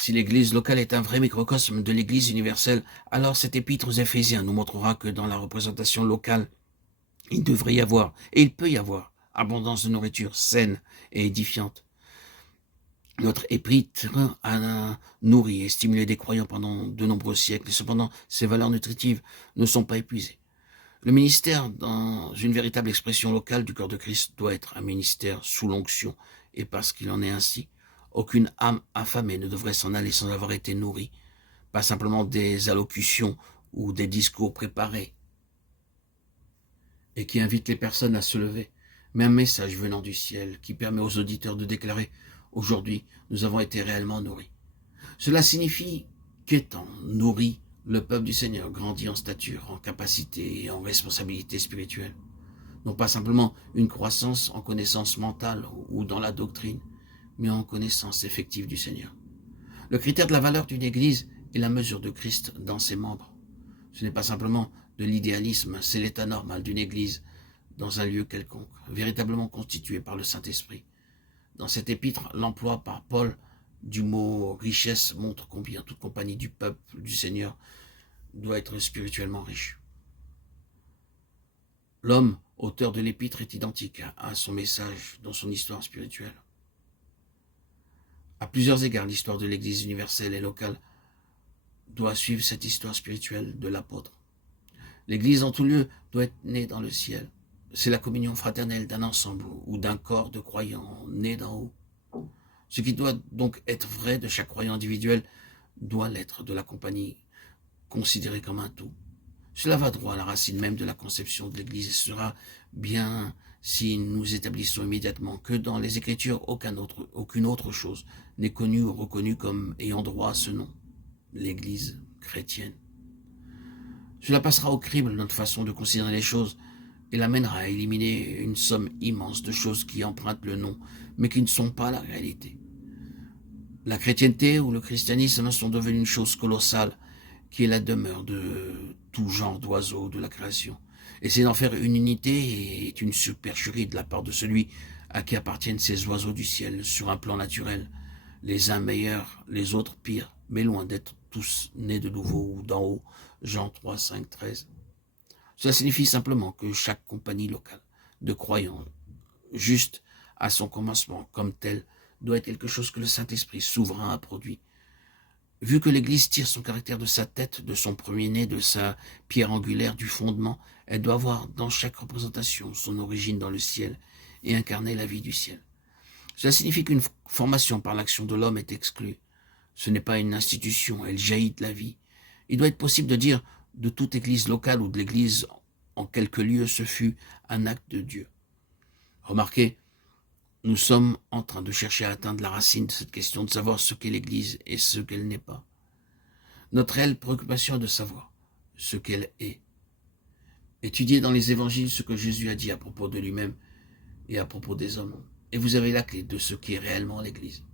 Si l'Église locale est un vrai microcosme de l'Église universelle, alors cet épître aux Éphésiens nous montrera que dans la représentation locale, il devrait y avoir, et il peut y avoir, abondance de nourriture saine et édifiante. Notre épître a nourri et stimulé des croyants pendant de nombreux siècles, et cependant, ces valeurs nutritives ne sont pas épuisées. Le ministère, dans une véritable expression locale du corps de Christ, doit être un ministère sous l'onction, et parce qu'il en est ainsi, aucune âme affamée ne devrait s'en aller sans avoir été nourrie, pas simplement des allocutions ou des discours préparés, et qui invitent les personnes à se lever, mais un message venant du ciel qui permet aux auditeurs de déclarer « Aujourd'hui, nous avons été réellement nourris ». Cela signifie qu'étant nourri, le peuple du Seigneur grandit en stature, en capacité et en responsabilité spirituelle. Non pas simplement une croissance en connaissance mentale ou dans la doctrine, mais en connaissance effective du Seigneur. Le critère de la valeur d'une Église est la mesure de Christ dans ses membres. Ce n'est pas simplement de l'idéalisme, c'est l'état normal d'une Église dans un lieu quelconque, véritablement constitué par le Saint-Esprit. Dans cet épître, l'emploi par Paul du mot richesse montre combien toute compagnie du peuple du Seigneur doit être spirituellement riche. L'homme, auteur de l'épître, est identique à son message dans son histoire spirituelle. À plusieurs égards, l'histoire de l'Église universelle et locale doit suivre cette histoire spirituelle de l'apôtre. L'Église en tout lieu doit être née dans le ciel. C'est la communion fraternelle d'un ensemble ou d'un corps de croyants nés d'en haut. Ce qui doit donc être vrai de chaque croyant individuel doit l'être de la compagnie considérée comme un tout. Cela va droit à la racine même de la conception de l'Église et sera bien si nous établissons immédiatement que dans les Écritures aucune autre chose n'est connue ou reconnue comme ayant droit à ce nom, l'Église chrétienne. Cela passera au crible notre façon de considérer les choses et l'amènera à éliminer une somme immense de choses qui empruntent le nom, mais qui ne sont pas la réalité. La chrétienté ou le christianisme sont devenus une chose colossale, qui est la demeure de tout genre d'oiseaux de la création. Essayer d'en faire une unité est une supercherie de la part de celui à qui appartiennent ces oiseaux du ciel sur un plan naturel, les uns meilleurs, les autres pires, mais loin d'être tous nés de nouveau ou d'en haut, Jean 3, 5, 13. Cela signifie simplement que chaque compagnie locale de croyants, juste à son commencement comme tel, doit être quelque chose que le Saint-Esprit souverain a produit. Vu que l'Église tire son caractère de sa tête, de son premier-né, de sa pierre angulaire, du fondement, elle doit avoir dans chaque représentation son origine dans le ciel et incarner la vie du ciel. Cela signifie qu'une formation par l'action de l'homme est exclue. Ce n'est pas une institution, elle jaillit de la vie. Il doit être possible de dire de toute église locale ou de l'église en quelque lieu ce fut un acte de Dieu. Remarquez, nous sommes en train de chercher à atteindre la racine de cette question, de savoir ce qu'est l'église et ce qu'elle n'est pas. Notre réelle préoccupation est de savoir ce qu'elle est. Étudiez dans les évangiles ce que Jésus a dit à propos de lui-même et à propos des hommes, et vous avez la clé de ce qu'est réellement l'église.